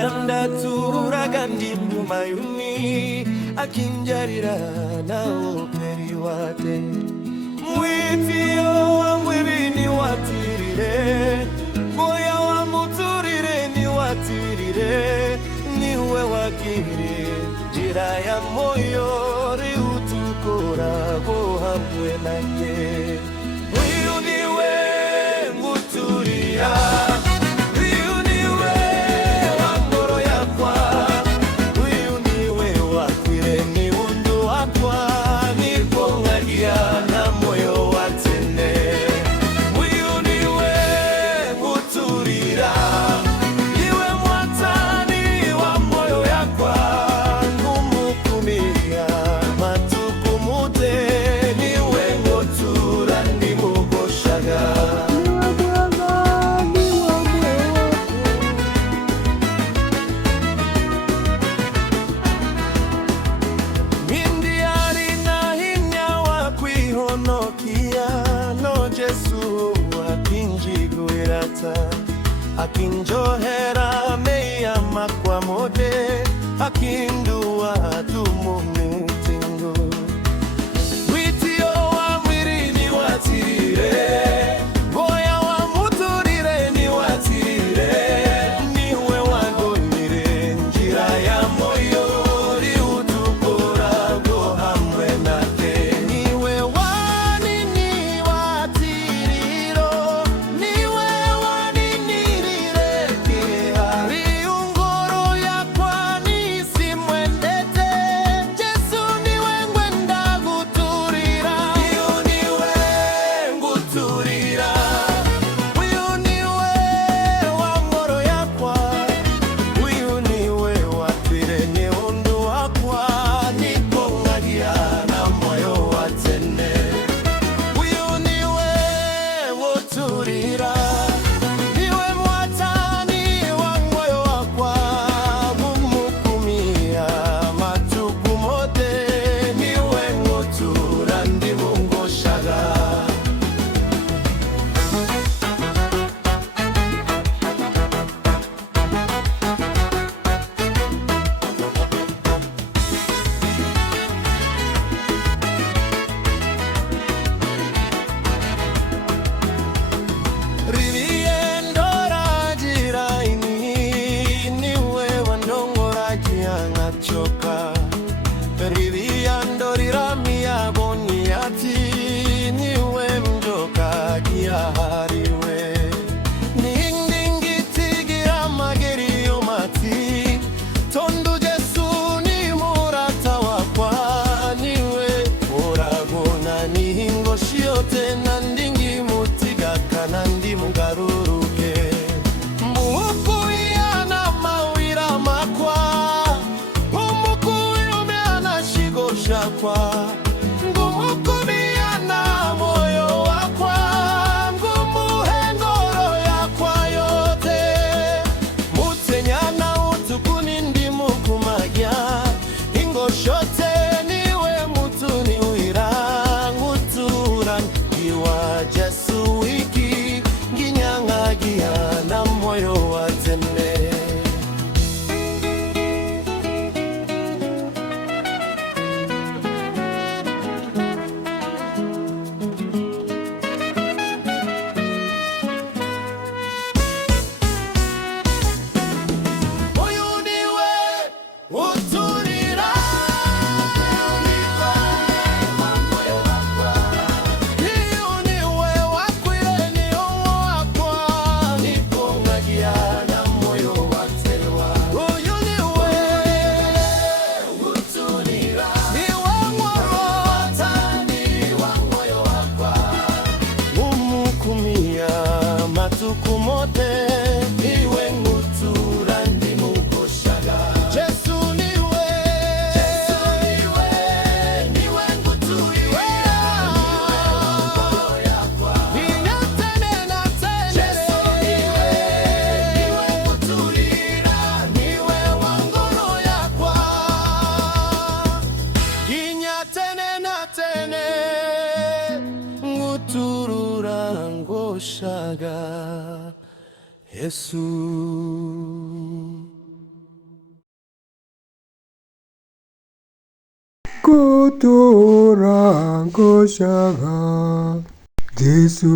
yandaturaga ndi mu mayuni akinjarira nawo periwate mwitiyo wamwibini watirire moya wa muturire ni watirire niwe wakire jira ya moyo riutukora go hamwe nanjye uyu niwe nguturira akinjohera meya makwamode akindua tumumitingo witiyo wa mwirini watire boya wa muturire ni watire niwe wagonire njira ya moyo riutukora go hamwe nate niwe wanini watiriro niwe choka riviando riramia boniati niwe mjoka kiahariwe ningingitigira mageri yomati tondu Jesu ni murata wakwa niwe uragona nihingo shiote nandingi mutiga kanandi mugaruruke mbuku yana mawira makwa kwa ngumukumiana moyo wakwa ngumuhengoro yakwa yote mutenyana utukuni ndi mukumagya ingoshote niwe mutuni uira ngutura iwa Jesu wiki nginyangagia na moyo watende kumote niwe ngutura ndi mugoshaga Jesu niwe niwe ngutura yakwa ninyatene na tene Jesu niwe nguturira niwe wangoro yakwa ninyatene na tene nguturura ngoshaga Yesu. kotora ngoshaga Jesu.